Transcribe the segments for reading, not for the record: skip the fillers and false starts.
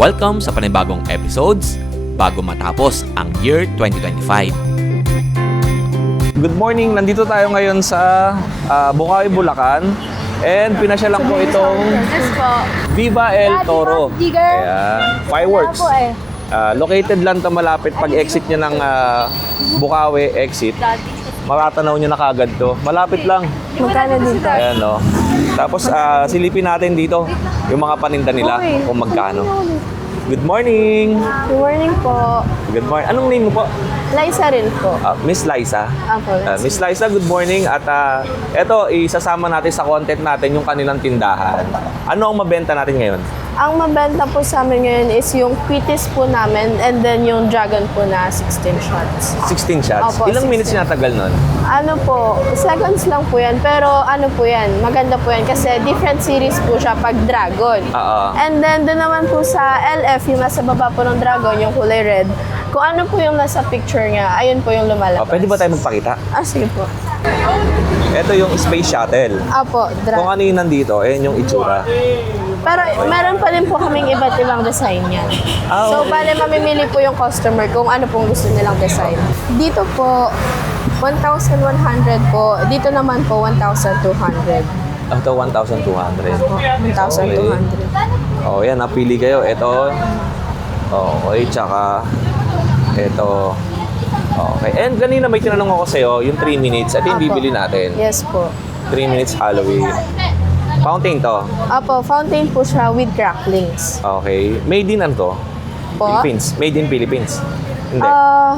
Welcome sa panibagong episodes bago matapos ang year 2025. Good morning! Nandito tayo ngayon sa Bukawi, Bulacan. And pinasyalan ko itong Viva El Toro. Ayan, fireworks. Located lang ito malapit pag exit nyo ng Bukawi exit. Matatanaw nyo na kagad to. Malapit lang. Magkano dito? Ayan o. Tapos silipin natin dito yung mga paninda nila kung magkano. Good morning! Good morning po. Good morning. Anong name mo po? Liza rin po. Miss Liza. Ako. Miss Liza, good morning. At eto, isasama natin sa content natin yung kanilang tindahan. Ano ang mabenta natin ngayon? Ang mabenta po sa amin ngayon is yung quitis po namin and then yung dragon po na 16 shots. 16 shots? Opo, Ilang 16. minutes sinatagal nun? Ano po, seconds lang po yan. Pero ano po yan, maganda po yan kasi different series po siya pag dragon. Oo. And then doon naman po sa LF, yung nasa baba po ng dragon, yung kulay red, kung ano po yung nasa picture niya, ayun po yung lumalabas. Pwede ba tayo magpakita? Sige po. Ito yung space shuttle. Apo, Kung dragon. ano yung nandito, ayan yung itsura. Pero meron pa din po kaming iba't ibang design yan. So, Okay. bale mamimili po yung customer kung ano pong gusto nilang design. Dito po, 1,100 po. Dito naman po, 1,200. Ito, 1,200. 1,200. Oh, yan, napili kayo. Ito. Okay, tsaka ito. Okay. And kanina may tinanong ako sa'yo, yung 3 minutes. Ito yung Apo. bibili natin. Yes po. 3 minutes Halloween. Fountain to. Apo, fountain po siya with cracklings. Okay. Made in ano to? Po? Philippines. Made in Philippines. Hindi.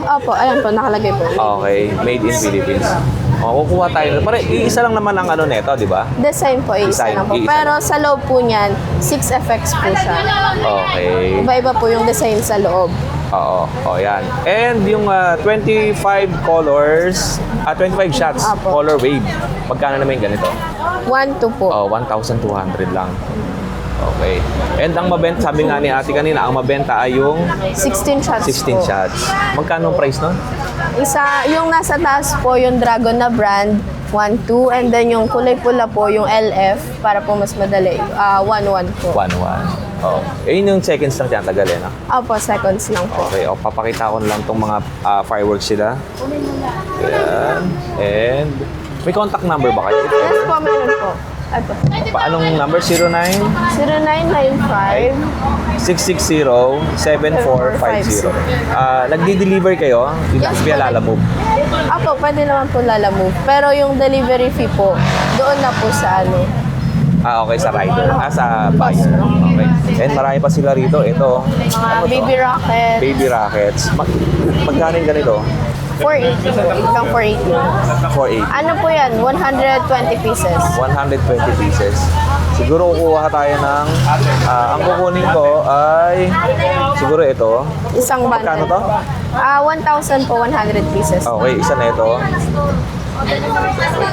Apo, ayan po, nakalagay po. Okay. Made in Philippines. Kukuha tayo. Pare, iisa lang naman ang ano neto, di ba? Design po, isa Design, lang po. iisa Pero lang. sa loob po niyan, 6 effects po siya. Okay. Iba-iba po yung design sa loob. Oo. O, yan. And yung 25 colors, 25 shots, Apo. color wave. Pagkano naman yung ganito? 1, 2 po. 1,200 lang. Okay. And ang mabenta, sabi nga ni ate kanina, ang mabenta ay yung 16 shots 16 po. shots. Magkano ang price nun? Isa, yung nasa taas po, yung Dragon na brand, 1, 2. And then yung kulay pula po, yung LF, para po mas madali, 1, 1 po. 1,100. Oh. Yun yung seconds lang tinatagal eh, no? Opo, seconds lang po. Okay, papakita ko na lang itong mga fireworks sila. Ayan. And may contact number ba kayo? Yes po, meron po. Ito. Anong number? 09 0995 660-7450. Nagdi-deliver kayo? Yes, Via po. Lalamove. Opo, pwede naman po lalamove. Pero yung delivery fee po, doon na po sa ano. Okay, sa rider. Sa buyer. Okay. And marami pa sila rito. Ito. Mga Ano to? baby rocket. Baby rockets. Magkano yung ganito? 480 po. Hanggang 480. 480. Ano po yan? 120 pieces. 120 pieces. Siguro kukuha tayo ng... ang kukunin ko ay... Siguro ito. Isang bundle. Magkano to? 1,000 po, 100 pieces. Okay, isa na ito. Wait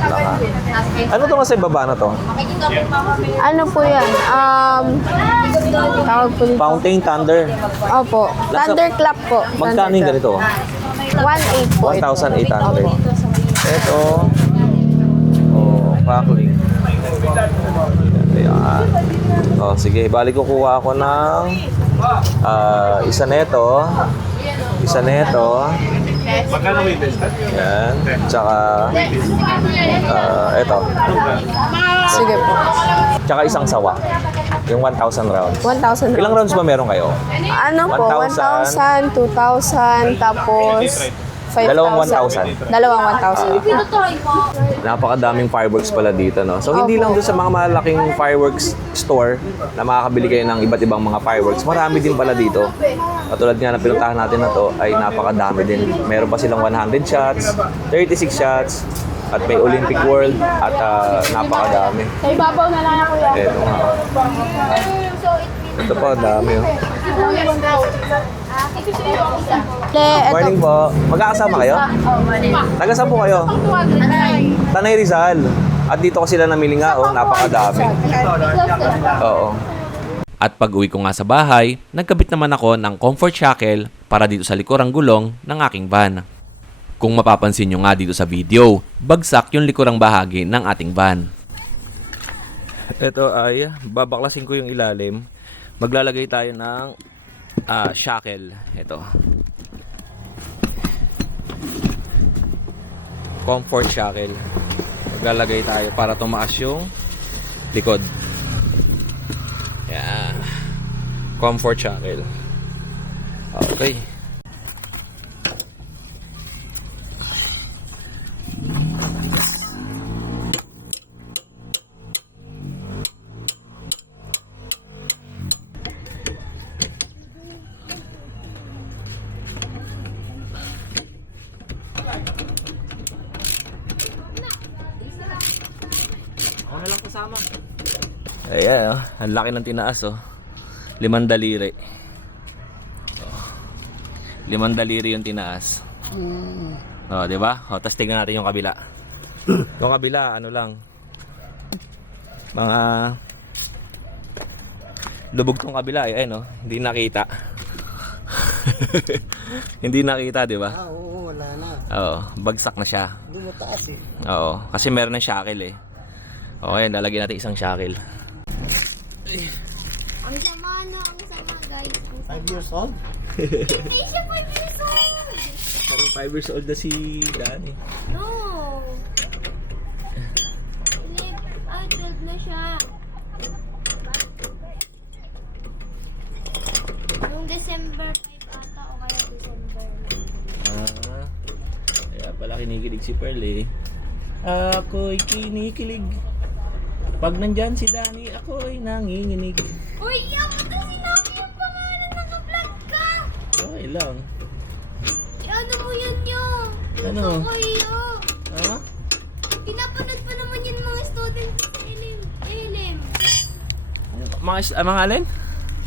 lang ha. Ano to nasa baba na to? Ano po yan? Tawag po dito. Fountain Thunder. Opo. Thunderclap po. Magkano yung ganito? 1,800 po. 1,800. Ito. Crackling. Ayan. Sige, balik kukuha ako ng isa neto. Isa neto. Magkano may best? Yan. Tsaka ito. Sige po. Tsaka isang sawa. Yung 1,000 rounds. 1,000. Ilang rounds ba meron kayo? Ano po? 1,000, 1,000, 2,000, tapos 5,000. Dalawang 1,000. Dalawang 1,000. Napakadaming fireworks pala dito, no? So, hindi Opo. lang doon sa mga malaking fireworks store na makakabili kayo ng iba't ibang mga fireworks. Marami din pala dito. Katulad nga na pinuntahan natin na to ay napakadami din. Meron pa silang 100 shots, 36 shots, at may Olympic World at napakadami. Sa ibabaw na lang ako yan. Ito nga. Ito pa, dami. Oh. Morning po. Magkakasama kayo? Taga saan po kayo? Tanay Rizal. At dito ko sila namili nga, napakadami. Oo. At pag uwi ko nga sa bahay, nagkabit naman ako ng comfort shackle para dito sa likurang gulong ng aking van. Kung mapapansin nyo nga dito sa video, bagsak yung likurang bahagi ng ating van. Ito ay babaklasin ko yung ilalim. Maglalagay tayo ng shackle. Ito. Comfort shackle. Maglalagay tayo para tumaas yung likod. Yan. Comfort shackle. Okay. Ako na lang kasama. Ayan, oh. Ang laki ng tinaas, oh. 5 daliri. Oh. 5 daliri yung tinaas. Oh, di ba? Oh, tapos tingnan natin yung kabila. Yung kabila, ano lang. Mga lubog tong kabila, eh, no? Hindi nakita. Hindi nakita, di ba? Oo, wala na. Oo, bagsak na siya. Hindi mo taas eh. Oo, kasi meron ng shackle eh. Okay, lalagyan natin isang shackle. Ang sama na, ang sama guys. 5 years old? Hindi siya 5 years old! Parang 5 years old na si Danny. No! 12 na siya. Noong December 5 ata o kaya December 9. Kaya pala kinikilig si Pearl eh. Ako'y kinikilig. Pag nandyan si Danny, ako'y nanginginig. Uy, yaman na sinabi yung pangalan, naka-vlog ka! Okay lang. Ano mo yun yun? Ano? Kayo. Ha? Pinapanood pa naman yun mga student sa LM. Mga alin?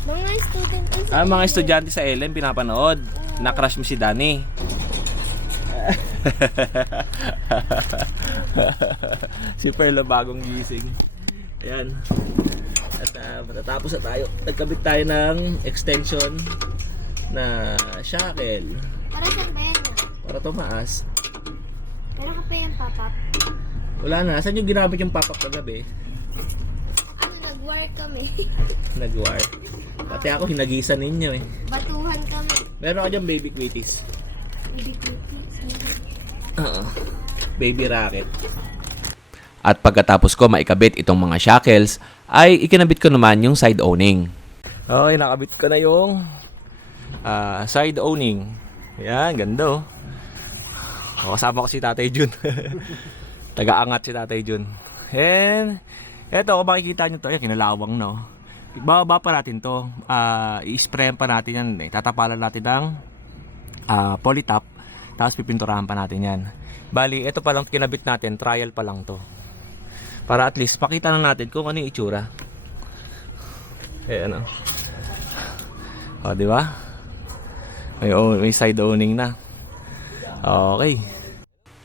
Mga student sa Mga estudyante sa LM pinapanood. Na-crush mo si Danny. Si Pearl bagong gising. Ayan. At matatapos na tayo. Nagkabit tayo ng extension na shackle Para sa Ben. para tumaas. Pero ka pa yung pop-up. Wala na. Saan yung ginamit yung pop-up kagabi? Ano, nag-work kami. Nag-wire. Pati ako hinagisan ninyo eh. Batuhan kami. Meron ka dyan baby quitties. Baby cookies. Oo. Baby racket. At pagkatapos ko maikabit itong mga shackles, ay ikinabit ko naman yung side owning. Okay, nakabit ko na yung side owning. Yan, ganda oh. Kasama ko si Tatay Jun. Taga-angat si Tatay Jun. And, eto, kung makikita nyo to, yan, kinalawang no. Bababa pa natin to. I-spray pa natin yan. Tatapalan natin ng polytop. Tapos pipinturahan pa natin yan. Bali, ito pa lang kinabit natin. Trial pa lang to. Para at least pakita na natin kung ano yung itsura. Ayan o. O, di ba? May side owning na. Okay.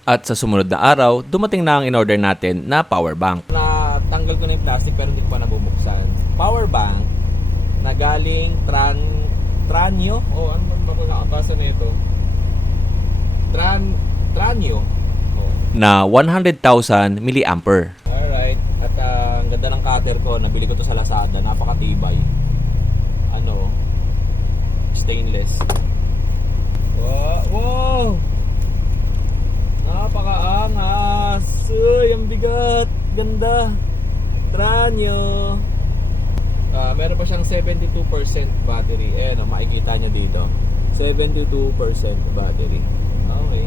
At sa sumunod na araw, dumating na ang in-order natin na power bank. Natanggal ko na yung plastic pero hindi ko pa nabubuksan. Power bank na galing Tranyo? O ano ba kung nakabasa na ito? Tranyo. Na 100,000 milliampere. Alright. At ang ganda ng cutter ko, nabili ko to sa Lazada. Napakatibay. Ano? Stainless. Wow! Napakaangas! Uy, ang bigat! Ganda! Tranyo! Meron pa siyang 72% battery. Makikita nyo dito. 72% battery. Okay.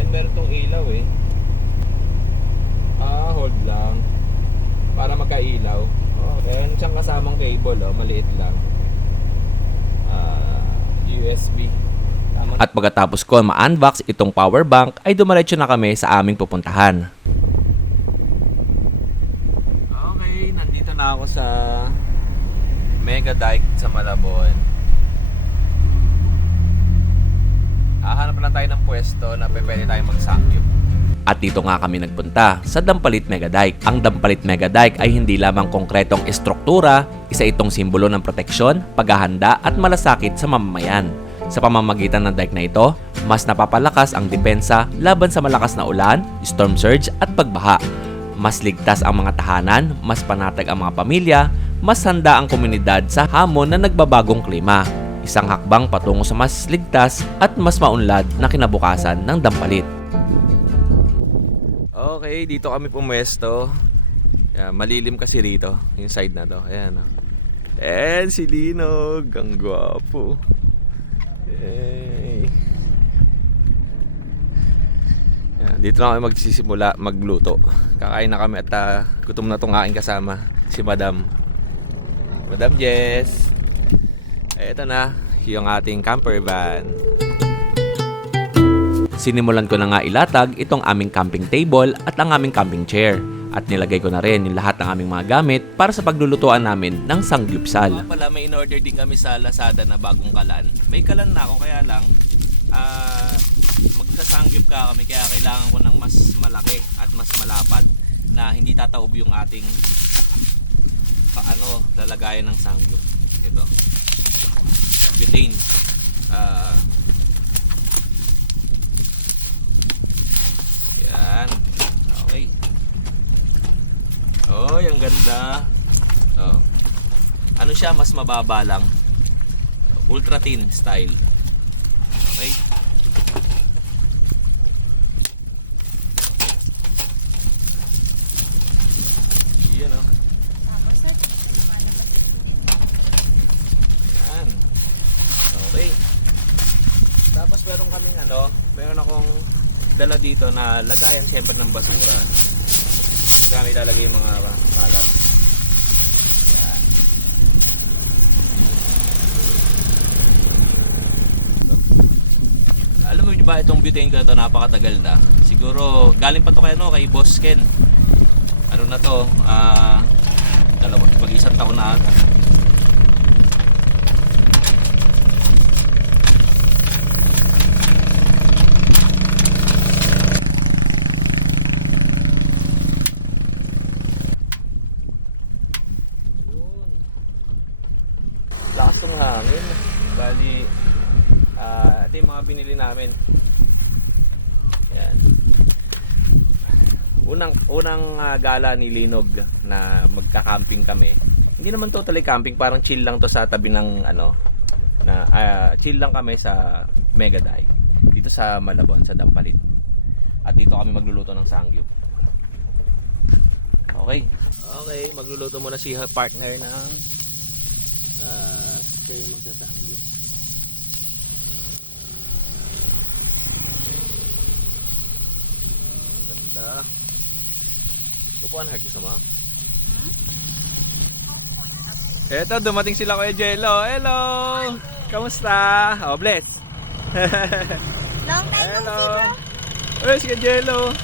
And meron tong ilaw eh. Hold lang. Para magkailaw. Meron siyang kasamang cable, maliit lang. USB. At pagkatapos ko ma-unbox itong power bank, ay dumiretso na kami sa aming pupuntahan. Okay, nandito na ako sa Mega Dike sa Malabon. Hahanap lang tayo ng pwesto na pwede tayong mag-samgyup. At dito nga kami nagpunta sa Dampalit Mega Dike. Ang Dampalit Mega Dike ay hindi lamang konkretong estruktura, isa itong simbolo ng proteksyon, paghahanda at malasakit sa mamamayan. Sa pamamagitan ng dike na ito, mas napapalakas ang depensa laban sa malakas na ulan, storm surge at pagbaha. Mas ligtas ang mga tahanan, mas panatag ang mga pamilya, mas handa ang komunidad sa hamon na nagbabagong klima. Isang hakbang patungo sa mas ligtas at mas maunlad na kinabukasan ng Dampalit. Okay, dito kami pumwesto. Yan, malilim kasi rito, yung side na to. Ayan, oh. And si Linog, ang gwapo. Hey. Yan, dito na kami magsisimula magluto. Kakain na kami at gutom na tong aking kasama, si Madam. Madam Jess. Eto na, yung ating camper van. Sinimulan ko na nga ilatag itong aming camping table at ang aming camping chair. At nilagay ko na rin yung lahat ng aming mga gamit para sa paglulutuan namin ng sanggupsal. Pala, may in-order din kami sa Lazada na bagong kalan. May kalan na ako, kaya lang magsasangyup ka kami, kaya kailangan ko ng mas malaki at mas malapad na hindi tataob yung ating lalagayan ng sangyup. Ito, butane. Yan. Okay. Oh, ang ganda. Oh. Ano siya, mas mababa lang. Ultra thin style. Okay. Yan, oh. Yan. Okay. Tapos meron akong dala dito na lagayan siyempre ng basura. Kaya may lalagay yung mga kalat. Yan. Alam mo ba itong butane ko ito, napakatagal na. Siguro galing pa to kay Boss Ken. Ano na to? Mag-isang taon na ata. Lakas ng hangin. Bali, ito yung mga binili namin. Yan. Unang gala ni Linog na magka-camping kami. Hindi naman totally camping, parang chill lang to sa tabi ng chill lang kami sa Megaday. Dito sa Malabon, sa Dampalit. At dito kami magluluto ng sangyup. Okay. Okay, magluluto muna si partner ng kayo magsasangyup. Ang ganda. Lupuan heart sama? Eto, dumating sila Kuya Jello. Hello! Kamusta? Oh, bless. Long time Hello! Uy, si Kuya Jello.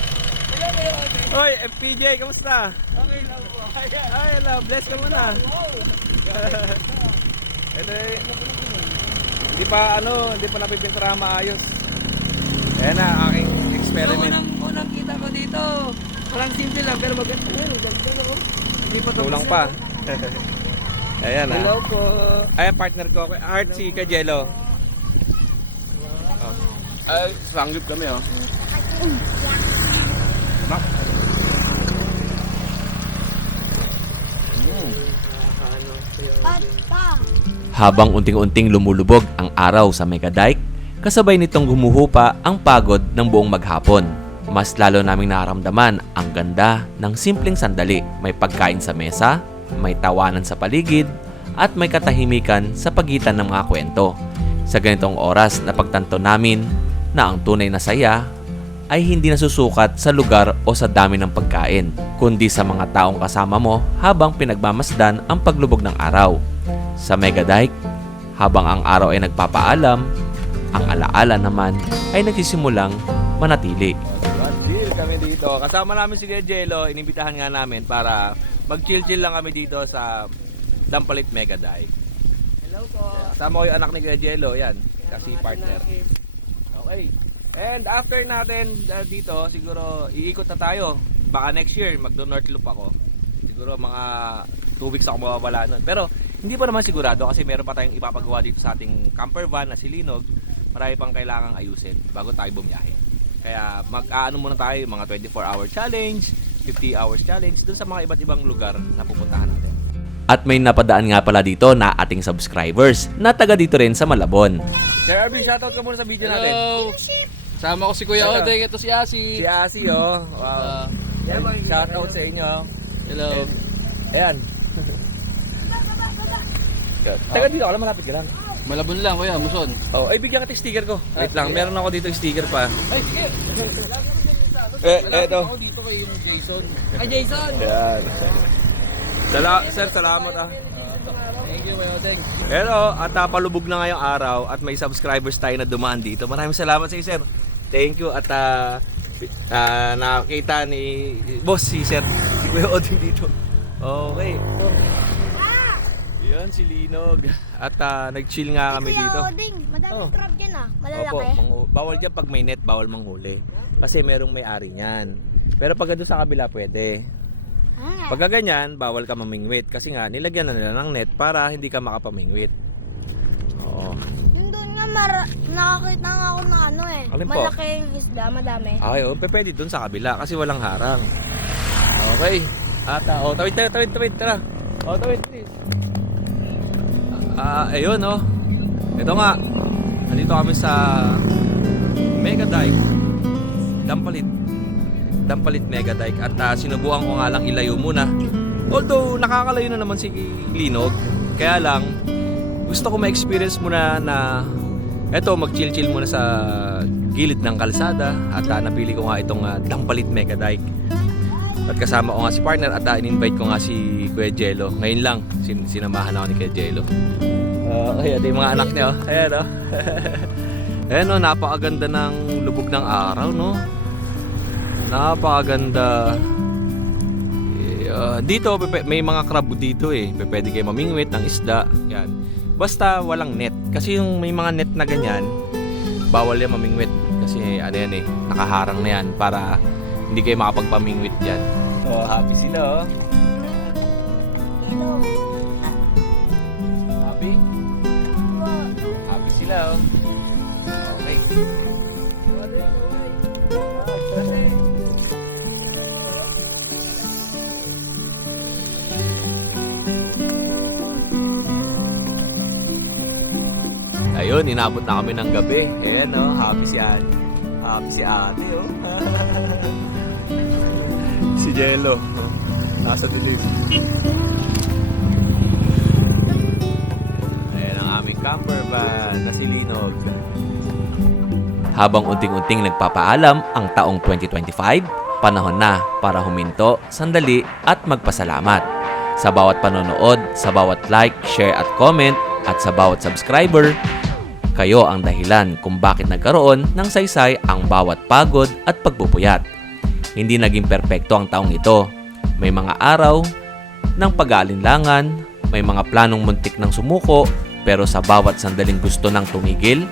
Hoy, FPJ, kamusta? Okay lang po. Ay, hello, bless ka muna. Ito hindi pa napipinturahan maayos. Ayan na, aking experiment. Unang kita ko dito. Parang simple lang, pero maganda yun. Ganda no? Hindi pa Kulang pa. Ayan na. Hello po. Ayan, partner ko. Art si Kajelo. Oh. Ay, sanggip kami oh. Mak. Habang unting-unting lumulubog ang araw sa Megadike, kasabay nitong gumuhupa ang pagod ng buong maghapon. Mas lalo naming nararamdaman ang ganda ng simpleng sandali. May pagkain sa mesa, may tawanan sa paligid, at may katahimikan sa pagitan ng mga kwento. Sa ganitong oras na pagtanto namin na ang tunay na saya ay hindi nasusukat sa lugar o sa dami ng pagkain, kundi sa mga taong kasama mo habang pinagmamasdan ang paglubog ng araw. Sa Megadike, habang ang araw ay nagpapaalam, ang alaala naman ay nagsisimulang manatili. Chill kami dito. Kasama namin si Jello, inimbitahan nga namin para mag-chill-chill lang kami dito sa Dampalit Megadike. Hello po. Kasama ko yung anak ni Jello, yan, kasi partner. Okay. And after natin dito, siguro iikot na tayo. Baka next year, magdo-North Loop ako. Siguro mga 2 weeks ako mawawala nun. Pero hindi pa naman sigurado kasi meron pa tayong ipapagawa dito sa ating camper van na si Linog. Marami pang kailangang ayusin bago tayo bumiyahe. Kaya mag-aano muna tayo, mga 24-hour challenge, 50 hours challenge dun sa mga iba't ibang lugar na pupuntahan natin. At may napadaan nga pala dito na ating subscribers na taga dito rin sa Malabon. Sir Arvin, shoutout ka muna sa video natin. Hello! Sama ko si Kuya Hello. Odeng, ito si Asi. Si Asi, oh. Wow. Shoutout sa inyo. Hello. Ayan. Taga dito ka lang, malapit ka lang. Malabon lang, Kuya, Muson. Oh, ay bigyan ka ng sticker ko. Wait lang, meron ako dito yung sticker pa. Ay, sige. Eto. Ako dito kay Jason. Ay, Jason! Ayan. Sir, salamat ah. Thank you, Kuya Odeng. Pero, at palubog na ngayong araw at may subscribers tayo na dumaan dito. Maraming salamat sa iyo, sir. Thank you at nakita ni boss si sir, si Kuya Oding dito. Okay. Yan si Linog. At nag-chill nga kami dito. Oding, madaming Oh. crab dyan ah. Opo, Malalaki. bawal dyan pag may net, bawal manghuli. Kasi merong may-ari niyan. Pero pag doon sa kabila pwede. Ah, Pag ganyan, bawal ka mamingwit. Kasi nga, nilagyan na nila ng net para hindi ka makapamingwit. Oo. doon nga nakakita nga ako na ano eh. Alin po? Malaking isda, madami. Okay, pwede doon sa kabila kasi walang harang. Okay. At, tawid, tara. Tawid, please. Ayun, oh. Ito nga. Nandito kami sa Mega Dike. Dampalit Mega Dike. At sinubukan ko nga lang ilayo muna. Although, nakakalayo na naman si Linog. Kaya lang, gusto ko ma-experience muna na eto, mag-chill-chill muna sa gilid ng kalsada. At napili ko nga itong Dampalit Mega Dike. At kasama ko nga si partner at in-invite ko nga si Kuya Jello. Ngayon lang, sinamahan ako ni Kuya Jello. Ayan, yung mga anak niya. Oh. Ayan, oh. Ayan, oh, napakaganda ng lubog ng araw, no? Napakaganda. Dito, may mga crab dito eh. Pwede kayo mamingwit ng isda. Yan. Basta walang net. Kasi yung may mga net na ganyan, bawal yan mamingwit. Kasi ano yan eh, nakaharang na yan para hindi kayo makapagpamingwit dyan. Oh, happy sila, oh. Dito. Happy? Happy sila, oh. Okay. Ayun, inabot na kami ng gabi. Ayan, oh, happy si Ate. Happy si Ate, oh. Si Jello. Nasa dilim. Ayan ang aming camper van na si Linog. Habang unting-unting nagpapaalam ang taong 2025, panahon na para huminto, sandali at magpasalamat. Sa bawat panonood, sa bawat like, share at comment, at sa bawat subscriber, kayo ang dahilan kung bakit nagkaroon ng saysay ang bawat pagod at pagpupuyat. Hindi naging perpekto ang taong ito. May mga araw ng pag-aalinlangan, may mga planong muntik ng sumuko, pero sa bawat sandaling gusto ng tumigil,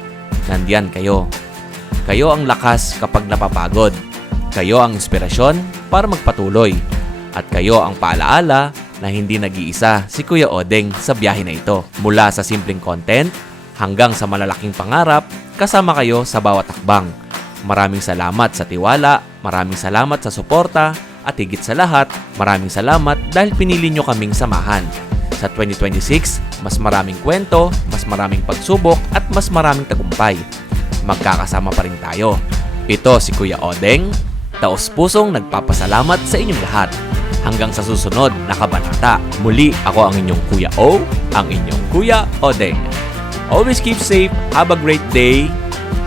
nandiyan kayo. Kayo ang lakas kapag napapagod. Kayo ang inspirasyon para magpatuloy. At kayo ang paalaala na hindi nag-iisa si Kuya Odeng sa biyahe na ito. Mula sa simpleng content hanggang sa malalaking pangarap, kasama kayo sa bawat akbang. Maraming salamat sa tiwala, maraming salamat sa suporta, at higit sa lahat, maraming salamat dahil pinili nyo kaming samahan. Sa 2026, mas maraming kwento, mas maraming pagsubok, at mas maraming tagumpay. Magkakasama pa rin tayo. Ito si Kuya Odeng, taos-pusong nagpapasalamat sa inyong lahat. Hanggang sa susunod na kabanata, muli ako ang inyong Kuya O, ang inyong Kuya Odeng. Always keep safe, have a great day,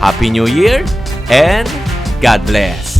Happy New Year, and God bless!